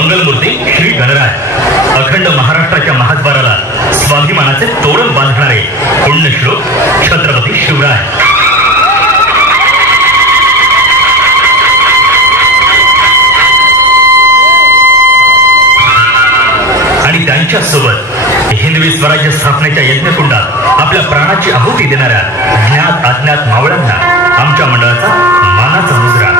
मंगलमूर्ती श्री गणराज अखंड महाराष्ट्राच्या महाद्वाराला स्वाभिमानाचे तोरण बांधणारे पुण्यश्लोक छत्रपती शिवराय आणि त्यांच्यासोबत हिंदवी स्वराज्य स्थापनेच्या यज्ञकुंडात आपल्या प्राणाची आहुती देणाऱ्या ज्ञात अज्ञात मावळ्यांना आमच्या मंडळाचा मानाचा मुजरा.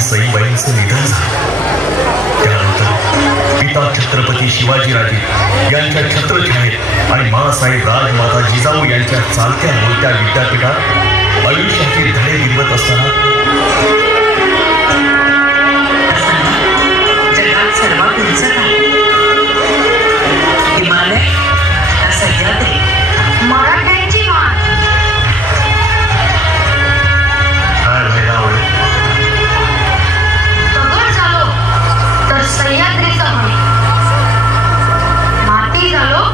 सईबाईंचं निधन झालं. त्यानंतर पिता छत्रपती शिवाजीराजे यांच्या छत्रछायेत आणि माँसाहेब राजमाता जिजाऊ यांच्या चालत्या बोलत्या विद्यापीठात आयुष्याचे धडे गिरवत असताना जगात सर्वात उंच हिमालय सह्याद्री मराठ्यांची मान. दगड झालो तर सह्याद्रीचा होईल, माती झालो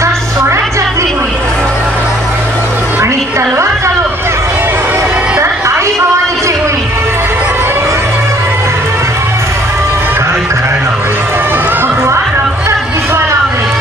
तर स्वराज्यातली होईल, आणि तलवार झालो तर आई भवानीची होईल. काय करायला आवडेल? भगवान रक्तात भिजवायला आवडेल.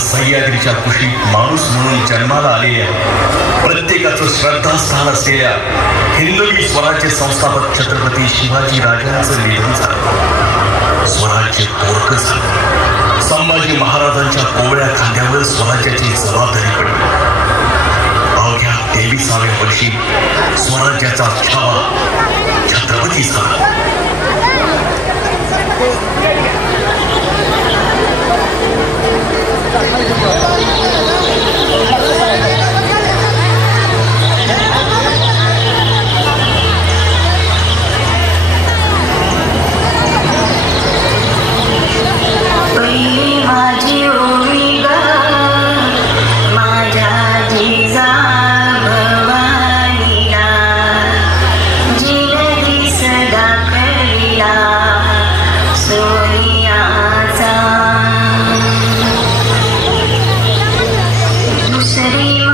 सह्याद्रीच्या कुशीत माणूस म्हणून जन्माला आलेल्या प्रत्येकाचं श्रद्धास्थान असलेल्या हिंदवी स्वराज्य संस्थापक छत्रपती शिवाजी राजांचं निधन झालं. स्वराज्य पोरकं झालं. संभाजी महाराजांच्या कोवळ्या खांद्यावर स्वराज्याची जबाबदारी पडली. अवघ्या 23व्या वर्षी स्वराज्याचा छावा छत्रपती झाला. दुसरी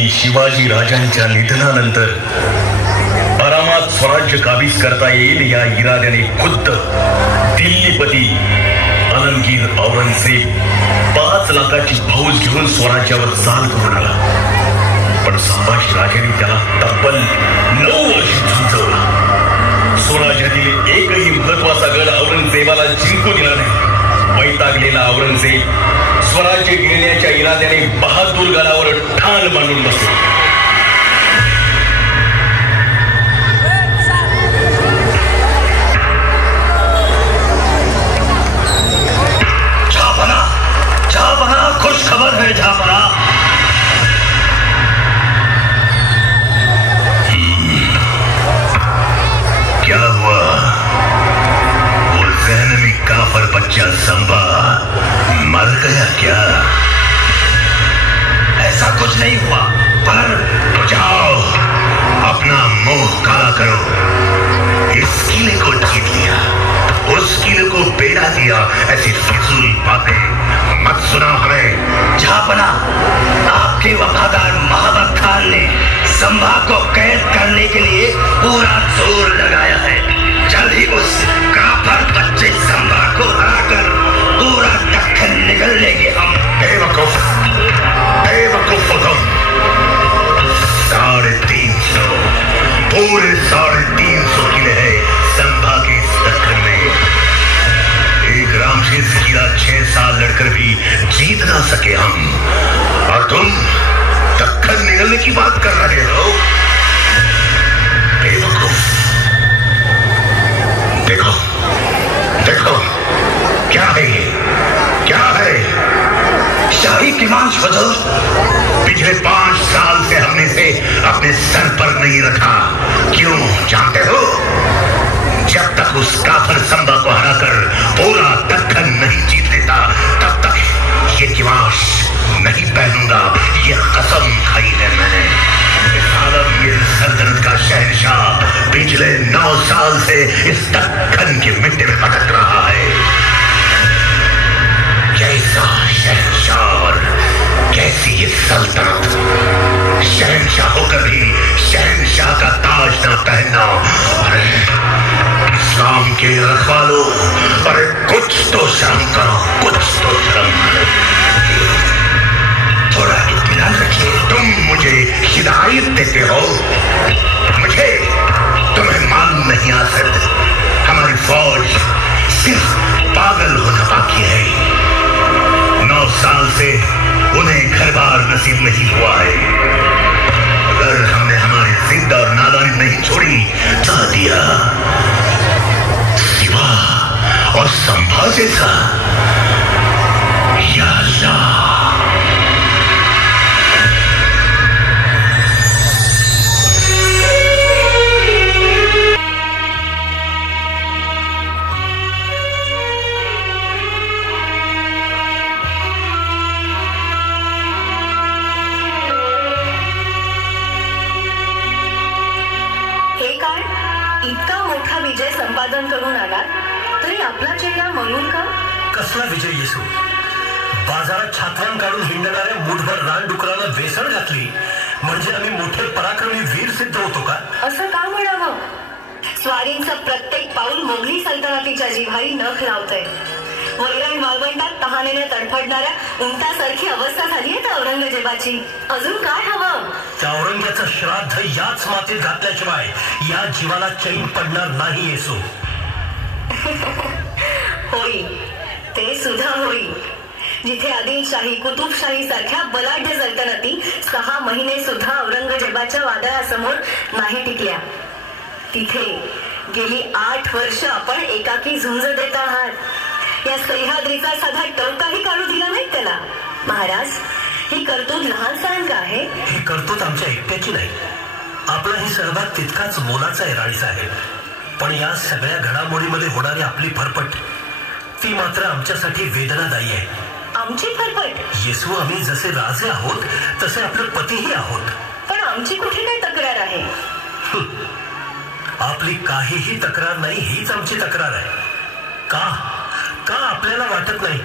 छत्रपती शिवाजी राजांच्या निधनानंतर आरामात स्वराज्य काबीज करता येईल या इराद्याने खुद्द दिल्लीपती आलमगीर औरंगजेब 5 लाखाची फौज घेऊन स्वराज्यावर चाल करून आला. पण संभाजी राजांनी त्याला तब्बल 9 वर्ष झुंजवला. स्वराज्यातील एकही महत्वाचा गड औरंगजेबाला जिंकू दिला नाही. वैतागलेला औरंगजेब स्वराज्य गिळण्याच्या इराद्याने बहादूर गडावर ठाण मांडून बसला. खुश खबर है जहापना. क्या हुआ? वो जहनमी काफर बच्चा संभा मर गया क्या? ऐसा कुछ नहीं हुआ, पर तो जाओ अपना मुंह काला करो. इस किले को जीत लिया, उस किले को बेड़ा दिया, ऐसी फिजूल बातें मत सुनाओ हमें. जहापना, आपके वफादार महाबत खान ने संभा को कैद करने के लिए पूरा जोर लगाया है. जल्द ही उस काफर बच्चे संभा को हराकर पूरा दक्कन निकल लेंगे हम. बेवकूफ, बेवकूफ हो तुम. 350 पूरे 350 किले है संभा के इस दक्कन में. एक रामशेष किला 6 साल लड़कर भी जीत ना सके हम, और तुम दक्कन निकलने की बात कर रहे हो. बेवकूफ. देखो देखो, क्या है ये? क्या है? शाही किमांश हुजूर. पिछले 5 साल से हमने इसे अपने सर पर नहीं रखा. क्यों जानते हो? जब तक उस काफर संभा को हराकर पूरा दक्कन नहीं जीत लेता, तब तक ये किमाश नहीं पहनूंगा. ये कसम खाई है मैंने. आलमगीर सल्तनत का शहंशाह पिछले 9 साल से इस दक्कन की मिट्टी में भटक रहा है. कैसा शहंशाह और कैसी ये सल्तनत. शहंशाह होकर भी शहंशाह का ताज ना पहनना. अरे इस्लाम के रखवालों, अरे कुछ तो शर्म करो, कुछ तो शर्म करो. थोड़ा इत्मीनान रखिए. तुम मुझे हिदायत देते हो. मुझे तुम्हें मालूम नहीं आसद, हमारी फौज सिर्फ पागल होना बाकी है. 9 साल से उन्हें घर बार नसीब नहीं हुआ है. अगर हमने हमारी जिद और नादानी नहीं छोड़ी, चाह दिया शिवा और संभा जैसा. या अल्लाह. इतका मोठा विजय संपादन करून आला तरी आपला चेहरा मरून का? कसला विजय येसू? बाजारात छात्र्यां काढून हिंडणाऱ्या मुठभर रानडुकराला वेसण घातली म्हणजे आम्ही मोठे पराक्रमी वीर सिद्ध होतो का? असं का म्हणावं? स्वारींचं प्रत्येक पाऊल मोगली सल्तनतीच्या जिव्हारी नख लावतंय. वैरण वाळवंटात तहानेने तडफडणाऱ्या उंटासारखी अवस्था झाली आहे त्या औरंगजेबाची. अजून काय हवं? त्या औरंग्याचं श्राद्ध याच मातीत घातल्याशिवाय या जीवाला चैन पडणार नाही येसू. होई, ते सुद्धा होई. जिथे आदिलशाही, कुतुबशाही सारख्या बलाढ्य सल्तनती 6 महिने सुद्धा औरंगजेबाच्या वादळासमोर नाही टिकल्या, तिथे गेली 8 वर्ष आपण एकाकी झुंज देत आहात. या सह्याद्रीचा साधा टवकाही काढू दिला नाही त्याला. महाराज, ही करतूत लहान सहान का आहे? ही करतूत आमच्या एकट्याची नाही, आपलाही सहभाग तितकाच मोलाचा आहे राणीसाहेब. पण या सगळ्या घडामोडीमध्ये होणारी आपली फरफट, ती मात्र आमच्यासाठी वेदनादायी आहे. आमची फरफट? येसू, आम्ही जसे राजे आहोत तसे आपले पतीही आहोत. पण आमची कुठे काय तक्रार आहे? आपली काहीही तक्रार नाही, हीच आमची तक्रार आहे. का का आपल्याला वाटत नाही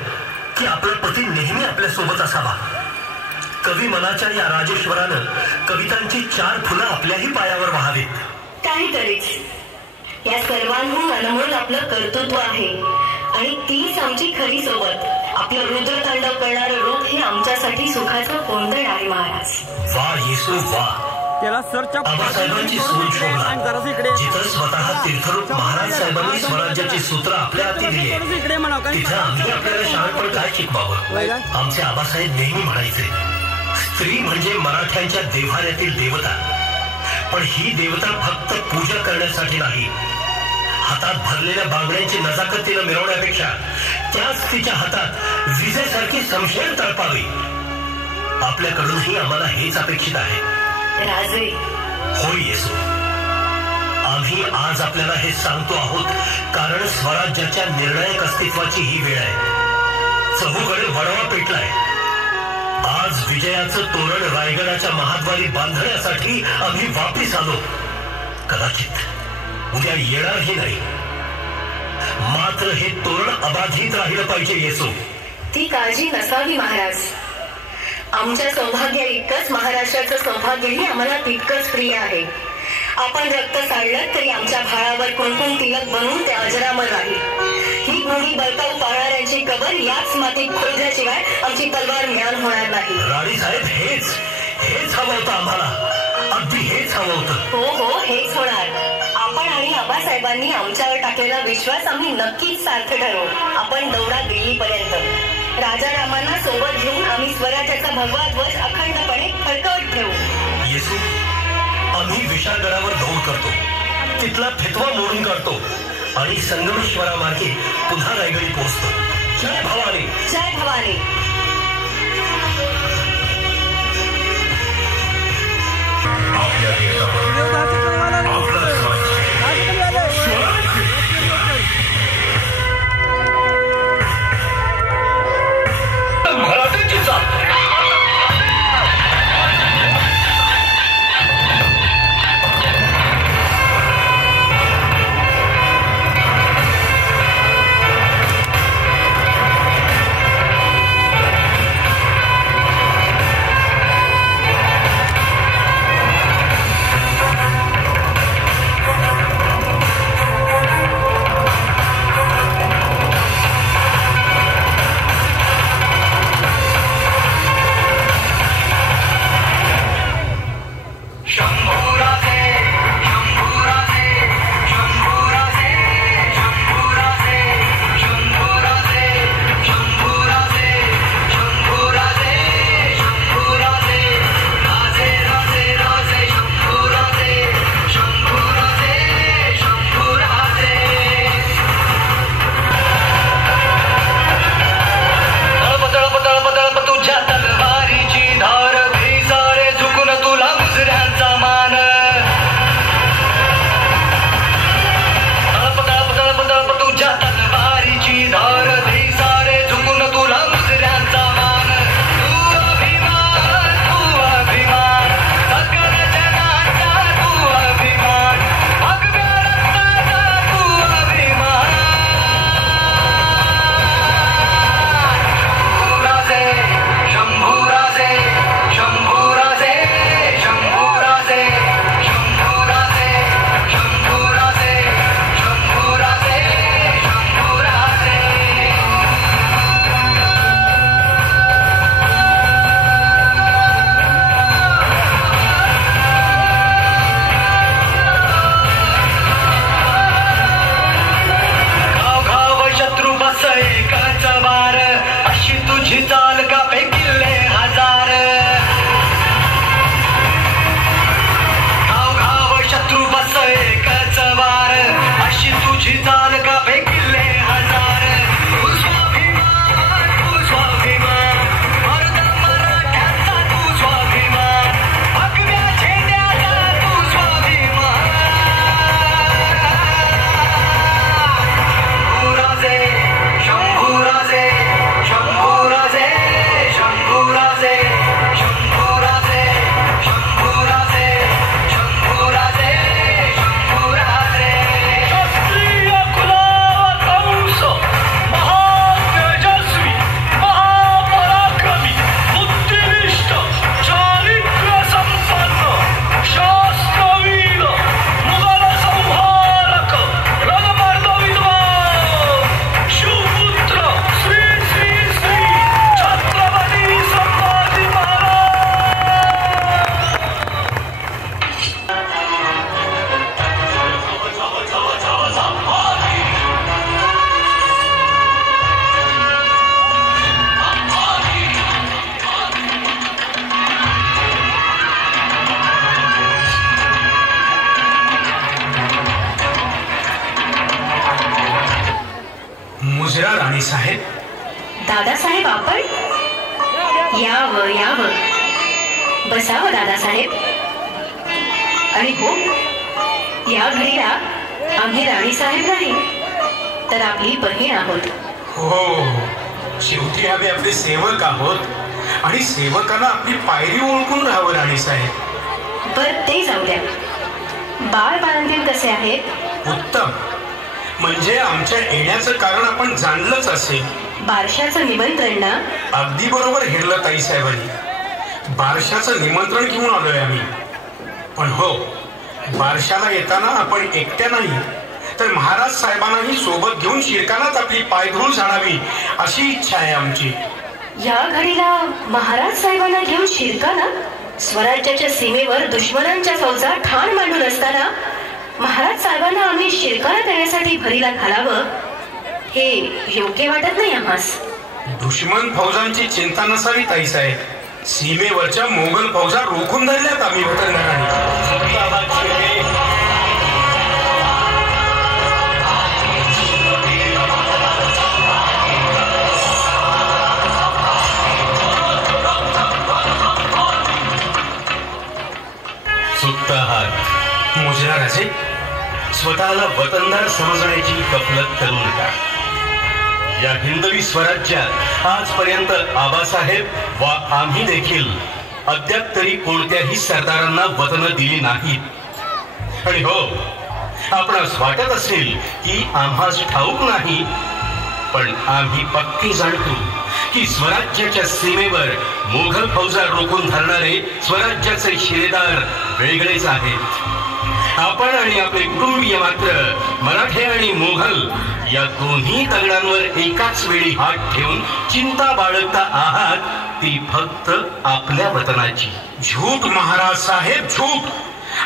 की आपला पती नेहमी आपल्या सोबत असावा? कवी मनाच्या या राजेश्वरानं कवितांची 4 फुलं आपल्याही पायावर व्हावीत. काहीतरीच या सर्वांहून अनमोल आपलं कर्तृत्व आहे आणि तीच आमची खरी सोबत. आपलं रुद्रतांडव करणारं रूप हे आमच्यासाठी सुखाचं कोंदण आहे महाराज. वा येसू वा. आबासाहेबांची सून शोभला. जिथं स्वतः तीर्थरूप महाराज साहेबांनी स्वराज्याची सूत्र आपल्या हाती दिली तिथं आम्ही आपल्याला शहाणपण काय शिकवावं. आमचे आबासाहेब नेहमी म्हणायचे, स्त्री म्हणजे मराठ्यांच्या देव्हाऱ्यातील देवता. पण ही देवता फक्त पूजा करण्यासाठी नाही. हातात भरलेल्या बांगड्यांची नजाकतीनं मिरवण्यापेक्षा त्याच तिच्या हातात विजेसारखी समशेर तळपावी. आपल्याकडूनही आम्हाला हेच अपेक्षित आहे. राजे होय येसू. आम्ही आज आपल्याला हे सांगतो आहोत कारण स्वराज्याच्या निर्णायक अस्तित्वाची ही वेळ आहे. चहूकडे वळवा पेटलाय. आज विजयाचं तोरण रायगडाच्या महाद्वारी बांधण्यासाठी आम्ही वापस आलो. कदाचित उद्या येणारही नाही. मात्र हे तोरण अबाधित राहिलं पाहिजे येसू. ती काळजी नसावी महाराज. आमच्या सौभाग्य इतकंच महाराष्ट्राचं सौभाग्यही आम्हाला तितकंच प्रिय आहे. आपण रक्त सांडलं तरी आमच्या भाळावर कुंकुम तिलक बनवून ते अजरामर राहील. ही गुढी बळकावू पाळणाऱ्यांची कबर याच मातीत खोदल्याशिवाय आमची तलवार म्यान होणार नाही. राणी साहेब हेच हवं होतं आम्हाला. अगदी हेच हवं होतं. हो हेच होणार. आपण आणि आबासाहेबांनी आमच्यावर टाकलेला विश्वास आम्ही नक्कीच सार्थ ठरवू. आपण दौडा दिल्लीपर्यंत. राजारामांना सोबत घेऊन आम्ही स्वराज्याचा भगवा ध्वज अखंडपणे फडकवत ठेवू. येसू, आम्ही विशाळगडावर दौड करतो. तिथला फितवा मोडून काढतो आणि संगमेश्वरामार्गे पुन्हा रायगडी पोहोचतो. जय भवानी. जय भवानी. आपल्या देशावर आपला स्वराज्य महाराजांची साथ. साहेब. दादासाहेब आपण? यावं यावं, बसावं दादासाहेब. आणि हो, या घडीला आम्ही राणीसाहेब नाही तर आपली बहीण आहोत. हो, शेवटी आम्ही आपले सेवक आहोत आणि सेवकांना आपली पायरी ओळखून राहावं राणीसाहेब. बर ते जाऊ द्या. बाळ बाळंतीण कसे आहेत? उत्तम. म्हणजे आमच्या येण्याचं कारण आपण जाणलंच असेल. बारशाचं निमंत्रण ना? अगदी बरोबर हेरलं ताईसाहेबांनी. बारशाचं निमंत्रण घेऊन आलोय आम्ही. पण हो, बारशाला येताना आपण एकट्या नाही तर महाराज साहेबांनाही सोबत घेऊन शिरकानाच आपली पायधूळ झाडावी अशी इच्छा आहे आमची. या घडीला महाराज साहेबांना घेऊन शिरकाना? स्वराज्याच्या सीमेवर दुश्मनांच्या फौजा ठाण मांडून असताना महाराज साहेबांना आम्ही शिरकाना देण्यासाठी भरीला घालावं हे योग्य वाटत नाही आम्हास. दुश्मन फौजांची चिंता नसावी ताईसाहेब. सीमेवरच्या मोगल फौजा रोखून धरल्यात आम्ही वतनदारांनी. मोजरा राजे, स्वतःला वतनदार समजण्याची गफलत करू नका. या हिंदवी स्वराज्यात आजपर्यंत आबासाहेब वा आम्ही देखील अद्याप तरी कोणत्याही सरदारांना वतन दिली नाहीत. आणि हो, आपणास वाटत असेल की आम्हास ठाऊक नाही, पण आम्ही पक्की जाणतो की स्वराज्याच्या सीमेवर मोघल फौजा रोखून धरणारे स्वराज्याचे शिलेदार वेगळेच आहेत. आपण आणि आपले कुटुंबीय मात्र मराठे आणि मोघल या दोन्ही तगडांवर एकाच वेळी हात ठेवून चिंता बाळगता आहात, ती फक्त आपल्या वतनाची. झूट महाराज साहेब, झूट.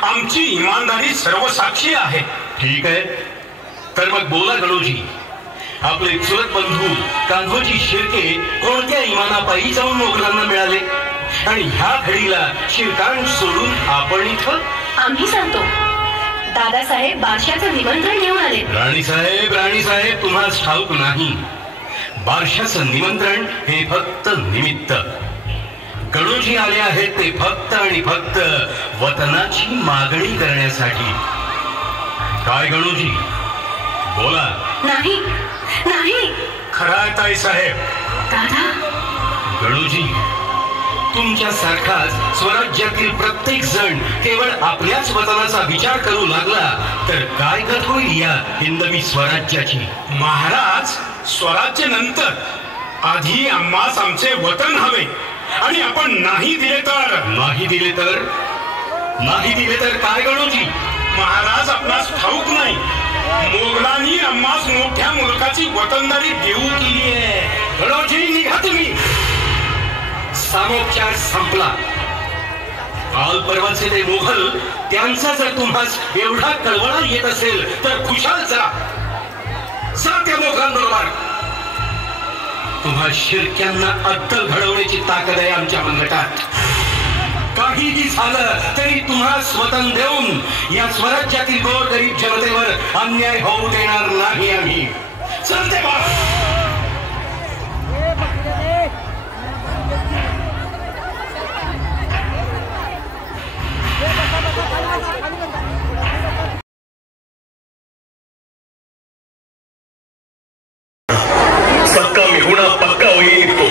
आमची इमानदारी सर्वसाक्षी आहे. ठीक आहे, तर मग बोला गणूजी. आपले चुलत बंधू कान्होजी शिर्के कोणत्या इमानापायी जाऊन मोगलांना मिळाले आणि ह्या घडीला शिरकाण सोडून आपण इथं? आम्ही सांगतो, दादासाहेब बारशाचं निमंत्रण घेऊन आले. राणीसाहेब तुम्हास ठाऊक नाही. बारशाचं निमंत्रण हे फक्त निमित्त. गणूजी आले आहेत ते फक्त आणि फक्त वतनाची मागणी करण्यासाठी. काय गणूजी, बोला. नाही नाही. खरं आहे ताईसाहेब. दादा. गणूजी, तुमच्यासारखाच स्वराज्यातील प्रत्येक जण केवळ आपल्याच वतनाचा विचार करू लागला तर काय गत होईल या हिंदवी स्वराज्याची? महाराज, स्वराज्य नंतर आधी आम्हास आमचे वतन हवे आणि आपण नाही दिले तर काय गणूजी? महाराज, आपणास ठाऊक नाही, मोगलांनी आम्हास मोठ्या मुलकाची वतनदारी देऊ केली आहे. गणूजी, निघा तुम्ही. सामोपचार संपला. काल परवाचे ते मोघल, त्यांचा जर तुम्हास एवढा कळवळा येत असेल तर खुशाल जा त्या मोघलांबरोबर. तुम्हा शिर्क्यांना अद्दल घडवण्याची ताकद आहे आमच्या मनगटात. काहीही झालं तरी तुम्हाला स्वतंत्र देऊन या स्वराज्यातील गोरगरीब जनतेवर अन्याय होऊ देणार नाही आम्ही. चलते बा. सक्का मेहुणा पक्का होई निघतो.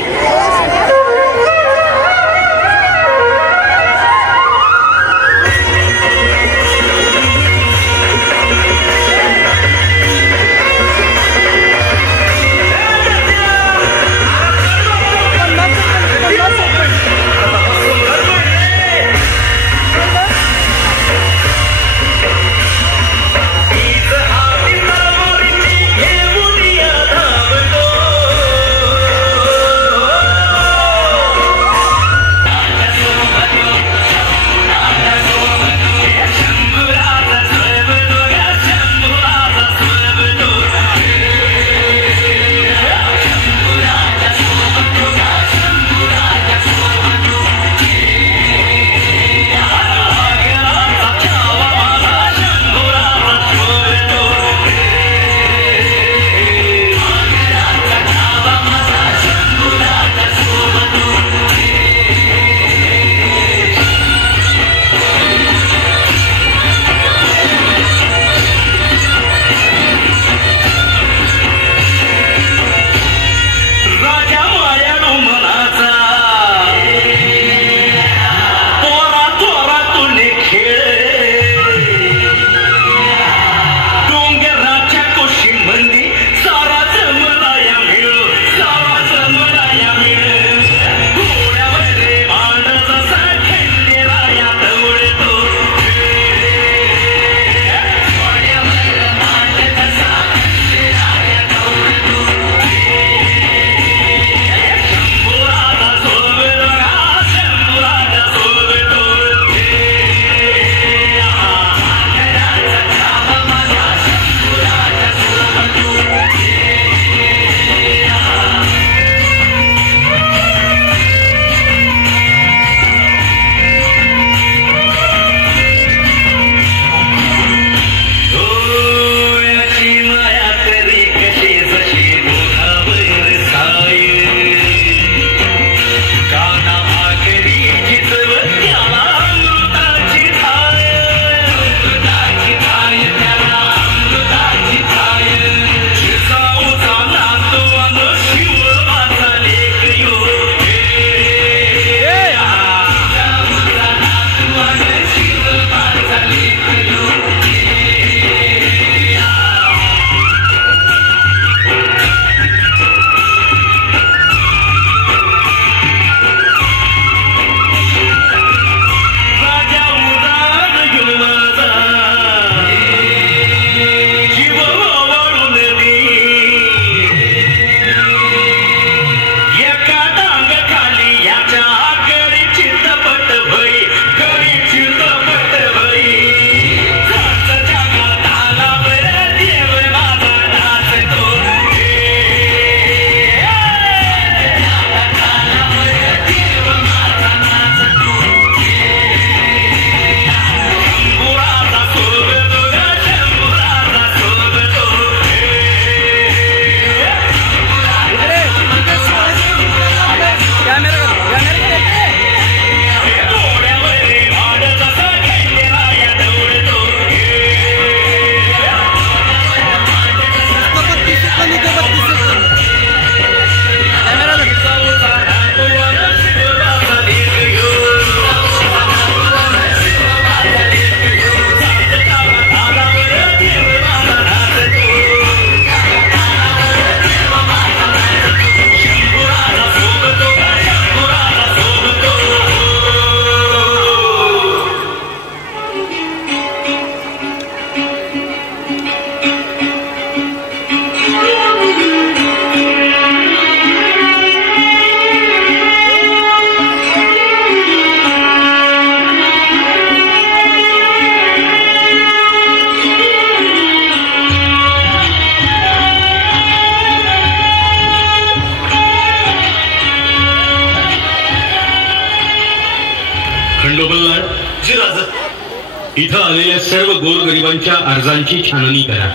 इथं आलेल्या सर्व गोरगरिबांच्या अर्जांची छाननी करा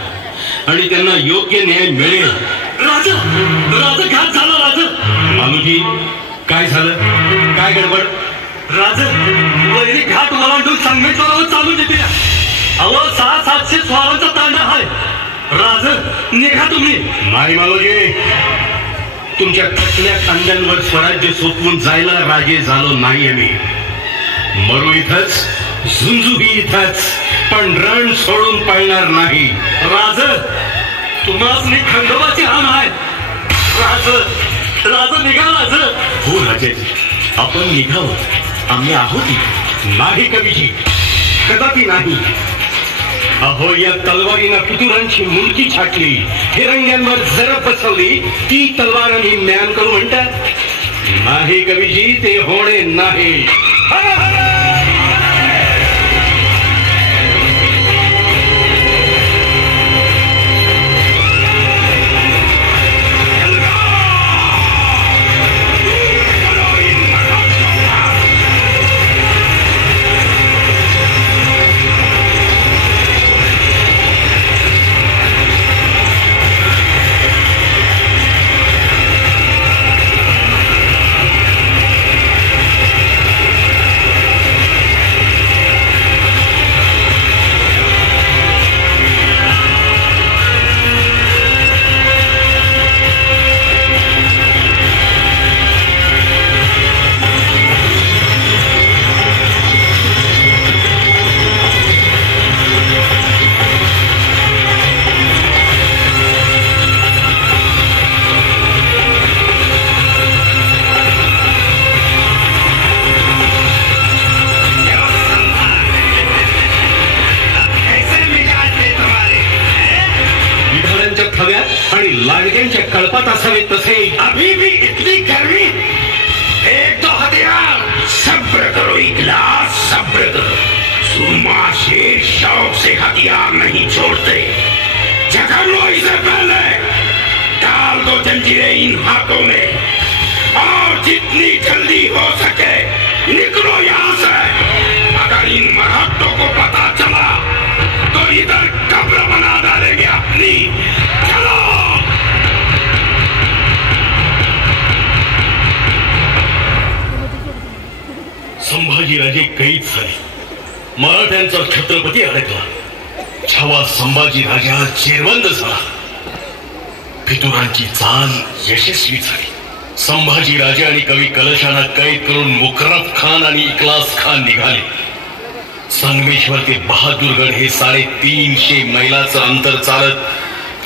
आणि त्यांना योग्य न्याय मिळेल. राजा राजा घात झाला. राजा मालूजी काय झालं? काय गडबड? राजा वैरी घाट ओलांडून संगमेश्वरावर चालू देते. अहो 600-700 स्वारांचा तांडा आहे. राजा निघा तुम्ही. नाही मालूजी, तुमच्या कसल्या खांद्यांवर स्वराज्य सोपवून जायला राजे झालो नाही आम्ही. मरू इथंच, झुंजूही इथंच, पण रण सोडून पळणार नाही. राजा तुम्हाच मी खंडोबाची हान आहे. राजा राजा निघा. राजा हो राजाजी, आपण निघावं. आम्ही आहोत. नाही कवीजी, कदापि नाही. अहो या तलवारीनं पितुरांची मुलगी छाटली, हिरण्यांवर जरब बसवली, ती तलवार आम्ही म्यान करू म्हणतात. नाही कवीजी, ते होणे नाही. आणि लाडक्यांच्या कळपात असावे तसे. अभी भी इतनी गर्मी. एक तो हथियार. सब्र करो इखलास, सब्र करो. सुरमा शेर शौक से हथियार नहीं छोड़ते. जकड़ लो इसे पहले. डाल दो जंजीरें इन हाथों में और जितनी जल्दी हो सके निकलो यहाँ से. अगर इन मरहट्टों को पता चला तो इधर कब्र बना डालेंगे अपनी. चलो. संभाजीराजे कैद झाले. मराठ्यांचा छत्रपती अडकला. छावा संभाजी राजा जेरवंद झाला. फितुरांची चाल यशस्वी झाली. संभाजी राजे आणि कवी कलशांना कैद करून मुकरब खान आणि इखलास खान निघाले. संगमेश्वर ते बहादूरगड हे 350 मैलाचं अंतर चालत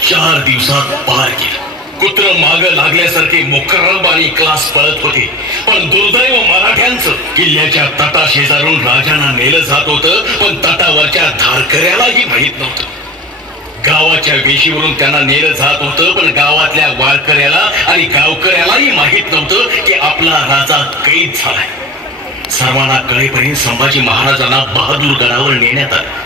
4 दिवसात पार केलं. कुत्र माग लागल्यासारखे मुकरब आणि इखलास पळत होते. पण दुर्दैव मराठ्यांचं किल्ल्याच्या तटा शेजारून राजांना नेलं जात होतं, पण तटावरच्या धारकऱ्यालाही माहित नव्हतं. गावाच्या वेशीवरून त्यांना नेलं जात होतं, पण गावातल्या वारकऱ्याला आणि गावकऱ्यालाही माहित नव्हतं की आपला राजा कैद झालाय. सर्वांना कळेपर्यंत संभाजी महाराजांना बहादूरगडावर नेण्यात आलं.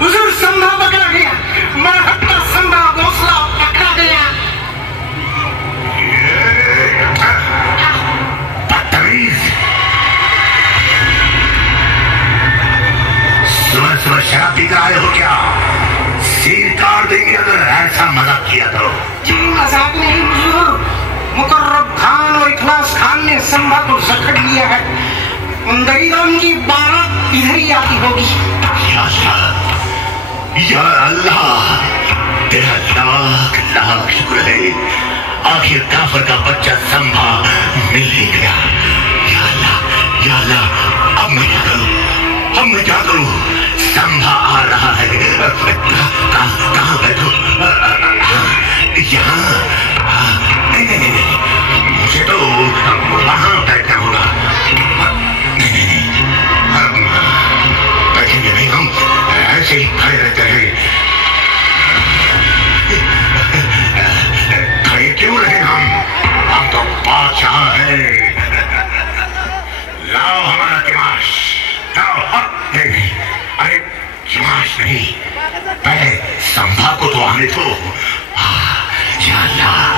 हुजूर संभा पकड़ा गया. मरहट्टा संभा भोसला पकड़ा गया. सुबह सुबह शराब पी कर आए हो क्या? सिर काट देंगे अगर ऐसा मजाक किया तो. मजाक नहीं हुजूर. मुकर्रब खान और इखलास खान ने संभा को जकड़ लिया है. गरीबों की बारात इधर ही आती होगी. या अल्लाह, तेरा लाख लाख शुक्र है. आखिर काफर का बच्चा संभा मिल ही गया. या अल्लाह, अब मैं क्या करूं? अब मैं क्या करूं? संभा आ रहा है. कहाँ बैठो? यहाँ? नहीं, मुझे तो वहां बैठना होगा. बैठेंगे नहीं हम, ऐसे ही खड़े रहते हैं. खड़े क्यों रहे हम तो बादशाह हैं. लाओ हमारा दिमाग, लाओ. नहीं, अरे दिमाग नहीं, पहले संभा को तो आने दो. या अल्लाह,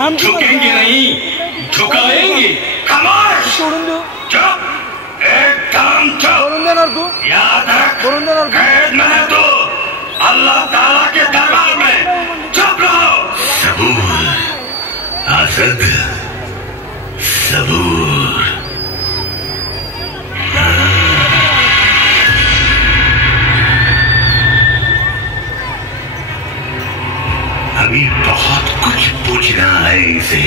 झुकेंगे नहीं, झुकाएंगे. खामोश. सोडून देऊ. चुप. एकदम चुप. करून देणार तू. याद रख. करून देणार तू. कैद में है तू. अल्लाह ताला के दरबार में चुप रहो. सबूर. असद. सबूर. अभी बहुत कुछ पूछना है इसे.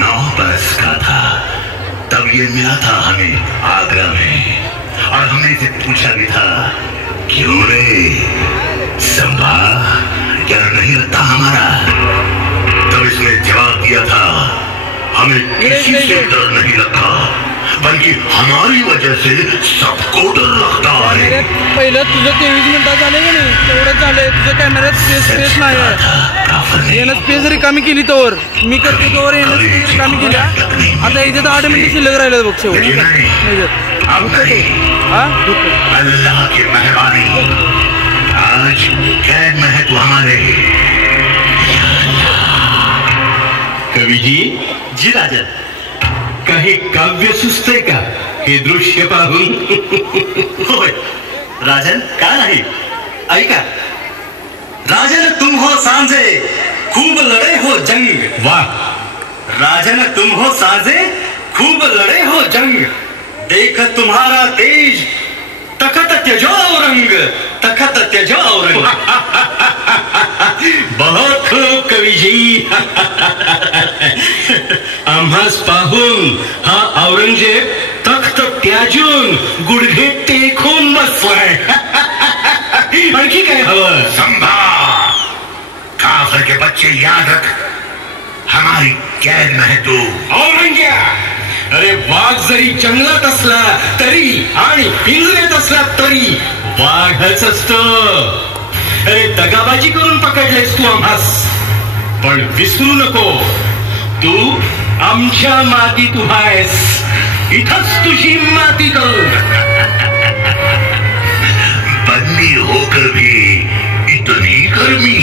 9 बरस का था तब ये मिला था हमें आगरा में, और हमने इसे पूछा भी था, क्यों रे संभा, क्या नहीं लगता हमारा? तब इसने जवाब दिया था, हमें किसी से डर नहीं लगता, बल्कि हमारी वजह से सबको डर लगता है. पहिलं तुझं 23 मिनिटात झाले का नाही, तेवढंच झालंय. तुझ्या कॅमेऱ्यात स्पेस नाही आहे. यानं स्पेस रिकामी केली तोवर, मी करतो तोवर यानं स्पेस रिकामी केल्या. आता इथे तर 8 मिनिटं शिल्लक राहिले बघ शेवट. अल्लाह की मेहरबानी, आज कैद में है तू हमारे. कवी जी. जी राजन. काही काव्य सुचतंय का हे दृश्य पाहून? होय राजन, का नाही, ऐका. राजन तुम हो सांझे खूब लड़े हो जंग. वाह. राजन तुम हो सांझे खूब लड़े हो जंग, देख तुम्हारा तेज तखत त्यजो रंग, तखत त्यजो रंग. बहुत खूप कवीजी. आम्हास पाहून हा औरंगजेब तख्त त्याजून गुडघे टेकून बसलाय. आणखी काय हवं? संभा, काफिर के बच्चे याद रख, हमारी कैद में है तू. औरंगजेब, अरे वाघ जरी जंगलात असला तरी आणि पिंजऱ्यात असला तरी वाघच असतो. अरे दगाबाजी करून पकडलेस तू आम्हास, पण विसरू नको, तू आमच्या मातीत उभा आहेस. इथंच तुझी माती करू. बंदी होकर भी इतनी गर्मी.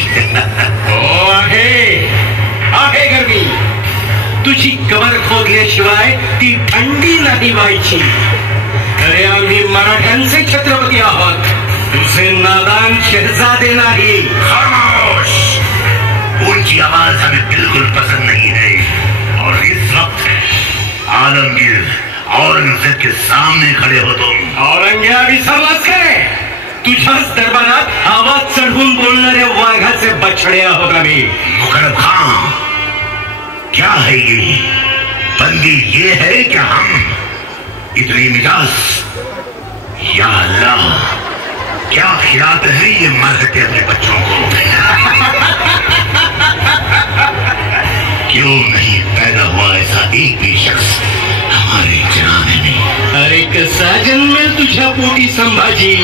हो आहे गर्मी. तुझी कबर खोदल्याशिवाय ती थंडी नाही व्हायची. अरे आम्ही मराठ्यांचे छत्रपती आहोत, तुझे नादान शहजादे नाही. खामोश. ऊंची आवाज हमें बिल्कुल पसंद नहीं है, और इस वक्त आलमगीर औरंगजेब के सामने खड़े हो तुम. औरंगजेब विसरलास काय? तुझ्याच दरबारात आवाज चढवून बोलणाऱ्या वाघाचे बछडे आहोत आम्ही. मुकरब खां, क्या है ये? बंदी ये है क्या हम? इतनी मिजाज. या अल्लाह, क्या खिलाते हैं ये मरहटे अपने बच्चों को? क्यों नहीं पैदा हुआ ऐसा एक भी शख्स हमारे जनाने में? अरे कसा जन्मेल तुझ्या पोटी संभाजी?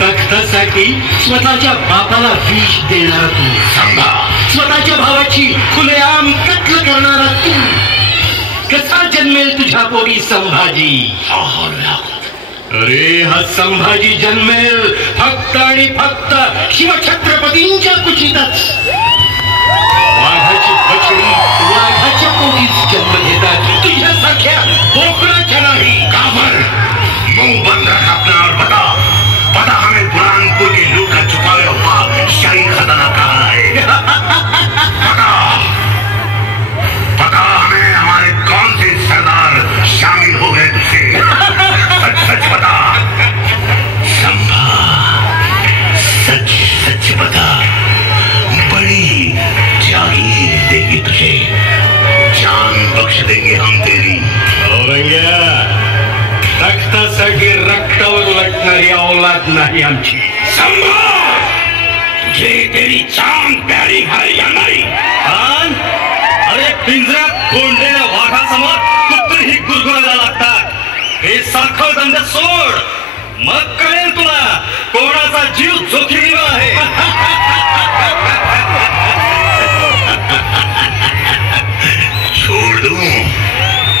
तख्तासाठी स्वतःच्या बापाला विष देणारा तू. संभा, स्वतःच्या भावाची खुलेआम कत्ल करणारा तू. कसा जन्मेल तुझ्या पोटी संभाजी? अरे हा संभाजी जन्मेल फक्त आणि फक्त शिवछत्रपतींच्या कुशीतच. वाघाची बछडी वाघाच्या पोटीच जन्म घेतात, तुझ्यासारख्या बोकडाच्या नाही. काफिर, मुंह बंद रख अपना और बता हमें बुरहानपुर की लूट का छुपाया हुआ शाही खजाना कहाँ है? पता हमें हमारे कौन से सरदार शामिल हो गए तुझसे? सच सच बता संभा, सच सच बता. बड़ी जागीर देगी तुझे, जान बख्श देंगे हम तेरी. औरंगजेब, रक्तासाठी रक्तावर लटणारी औलाद नाही आमची. संभा, तुझे तेरी जान प्यारी है या नहीं? अरे पिंजऱ्यात कोंडलेल्या वाघासमोर कुत्रीही गुरगुरायला लागतात. हे साखर धंदा सोड, मग कळेल तुला कोणाचा जीव जोखीमीवर आहे.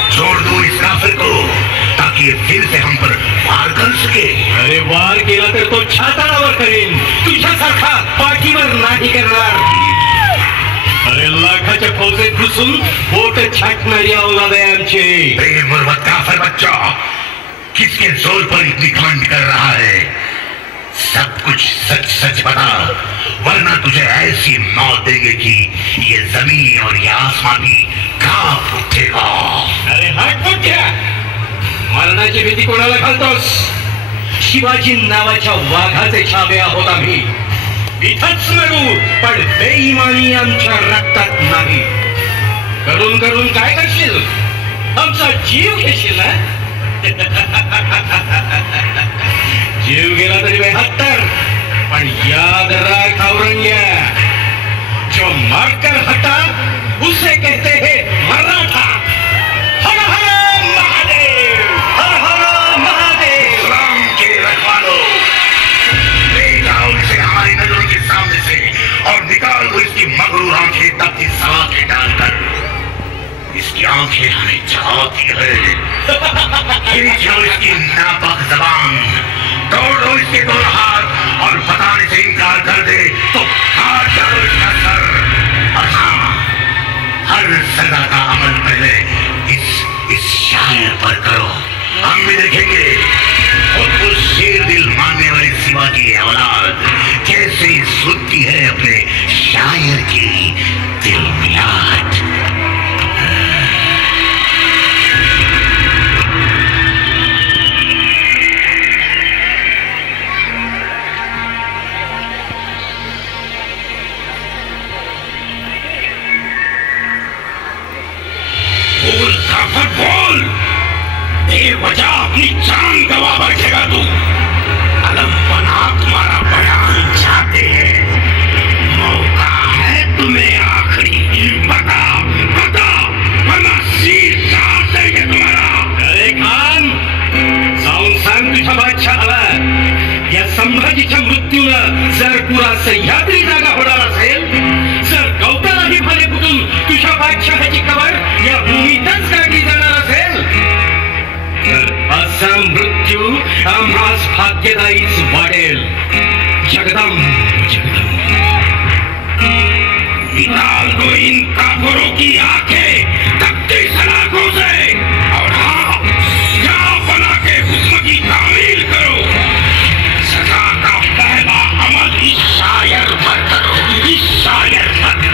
छोड़ दूं इस काफिर को, ताकि ये फिर से हम पर वार कर सके. अरे वार केला तर तो छाताडावर करेन, तुझ्यासारखा पाठीवर नाही करणार. अरे लाखाच्या फौजेत घुसून बोट छाटणारी औलाद आहे आमचे. काफिर बच्चा, किसके जोर पर इतनी घमंड कर रहा है? सब कुछ सच सच बता, वरना तुझे ऐसी मौत देंगे कि ये जमीन और ये आसमान भी कांप उठेगा. अरे हट पुट्या, मरणाची भीती कोणाला घालतोस? शिवाजी नावाच्या वाघाचे छावे आहोत आम्ही. इथंच मरू, पण बेईमानी आमच्या रक्तात नाही. करून करून काय करशील? आमचा जीव घेशील ना? जीव गेला तरी 72, पण याद रख औरंग्या, जो मारकर हटा उसे कहते हैं मराठा. हर हर महादेव, हर हर महादेव. राम के रखवालो, ले जाओ इसे हमारी नजरों के सामने से और निकाल दो इसकी मगरूर आंखें तपती सलाखें डालकर. इसकी आंखें हमें चाहती है. खींचो इसकी नापाक जबान, तोड़ो इसके दोनों हाथ और बताने से इनकार कर दे तो काट डालो इसका सर. और हाँ, हर सजा का अमल पहले इस शायर पर करो. हम भी देखेंगे खुद को शेर दिल मानने वाली शिवाजी औलाद कैसे सुनती है अपने शायर की दिल मिलाट. बोल, बेवजह अपनी जान गवा बैठेगा तू. अलम बना तुम्हारा बयान चाहते हैं, मौका है तुम्हें आखिरी. बता बता, वरना सिर काट देंगे तुम्हारा. अरे खान, जाऊन सांग तुझ्या बादशाहाला, या संभाजीच्या मृत्यूला जर पुरा सह्याद्री जागा होणार असेल, जर गौतमही भले कुठून तुझ्या बादशाहाची कबर या भूमीतच काढली जाणार असेल, तर असा मृत्यू आम्हास भाग्यदायीच वाटेल. जगदंब जगदंब. निकाल दो इन काफिरों की आंखें तपती सलाखों से और हाँ, जाओ बना के हुक्म की तामील करो. सजा का पहला अमल इस शायर पर करो, इस शायर पर.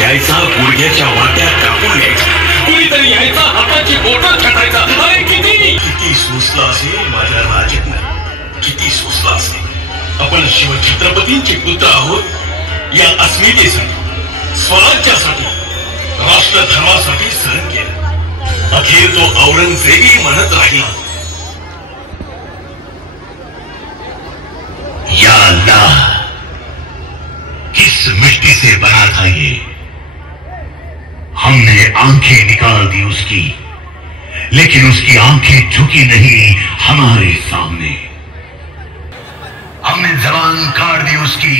यायचा गुडघ्याच्या वाट्यात कापून घ्यायचा, कुणीतरी यायचा हाताची बोटं छाटायचा सोसला असेल माझ्या राजानं, किती सोसला असेल. आपण शिवछत्रपतींचे पुत्र आहोत या अस्मितेसाठी, स्वराज्यासाठी, राष्ट्रधर्मासाठी सहन केलं. अखेर तो औरंगजेबी म्हणत राहिला, या अल्लाह, किस मिट्टी से बना था ये. हमने आंखें निकाल दी उसकी, लेकिन उसकी आंखें झुकी नहीं हमारे सामने. हमने जबान काट दी उसकी,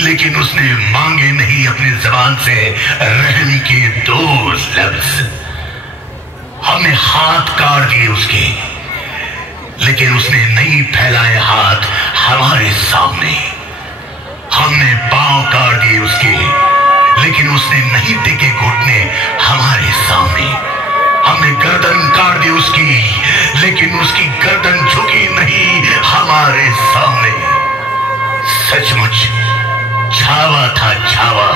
लेकिन उसने मांगे नहीं अपनी जबान से रहम के 2 लफ्ज. हमने हाथ काट दिए उसके, लेकिन उसने नहीं फैलाए हाथ हमारे सामने. हमने पांव काट दिए उसके, लेकिन उसने नहीं टेके घुटने हमारे सामने. हमने गर्दन काट दी उसकी, लेकिन उसकी गर्दन झुकी नहीं हमारे सामने. सचमुच छावा था छावा,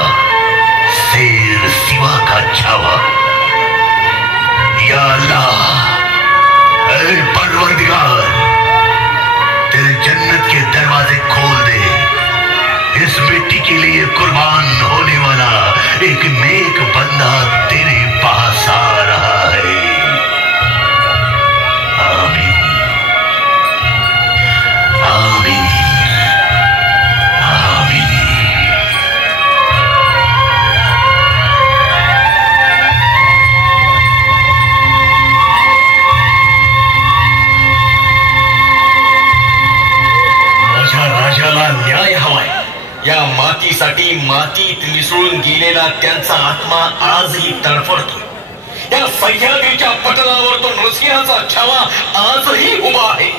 शेर सिवा का छावा. या अल्लाह, ऐ परवरदिगार, तेरे जन्नत के दरवाजे खोल दे. इस मिट्टी के लिए कुर्बान होने वाला एक नेक बंदा तेरे पास आ रहा है. आमीन, आमीन, आमीन. माझ्या राजाला न्याय हवाय. या मातीसाठी मातीत मिसळून गेलेला त्यांचा आत्मा आजही तडफडतो. या सह्याद्रीच्या पटलावर तो नृसिंहाचा छावा आजही उभा आहे.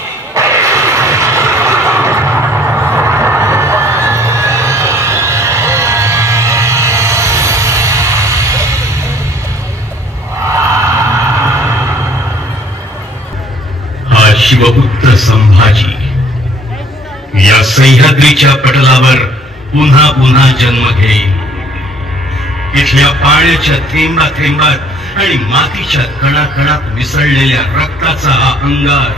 हा शिवपुत्र संभाजी या सह्याद्रीच्या पटलावर पुन्हा पुन्हा जन्म घेईल. इथल्या पाण्याच्या थेंबात थेंबात आणि मातीच्या कणाकणात मिसळलेल्या रक्ताचा हा अंगार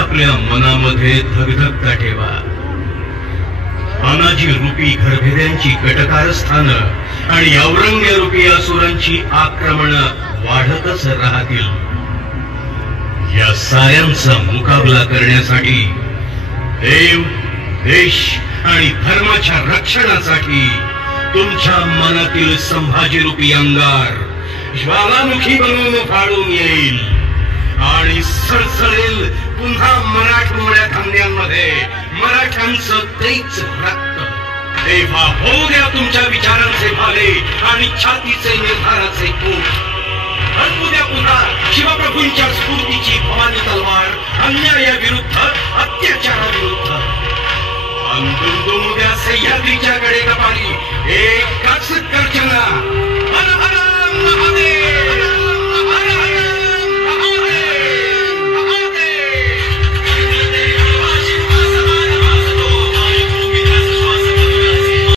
आपल्या मनामध्ये धगधगता ठेवा. तानाजी रूपी घरभेद्यांची कटकारस्थानं आणि औरंग्य रूपी असुरांची आक्रमणं वाढतच राहतील. या साऱ्यांचा मुकाबला करण्यासाठी देव, देश आणि धर्माच्या रक्षणासाठी तुमच्या मनातील संभाजी रूपी अंगार ज्वालामुखी बनवून फाडून येईल आणि सळसळेल पुन्हा मराठमोळ्या धान्यांमध्ये मराठ्यांचं तेच रक्त. तेव्हा होऊ द्या तुमच्या विचारांचे भाले आणि छातीचे निर्धाराचे कूट. हटवू द्या पुन्हा शिवप्रभूंच्या स्फूर्तीची भवानी तलवार अन्यायाविरुद्ध, अत्याचाराविरुद्ध. दुमद्या सह्याद्रीच्या गडे कपाली एकाच गर्जना.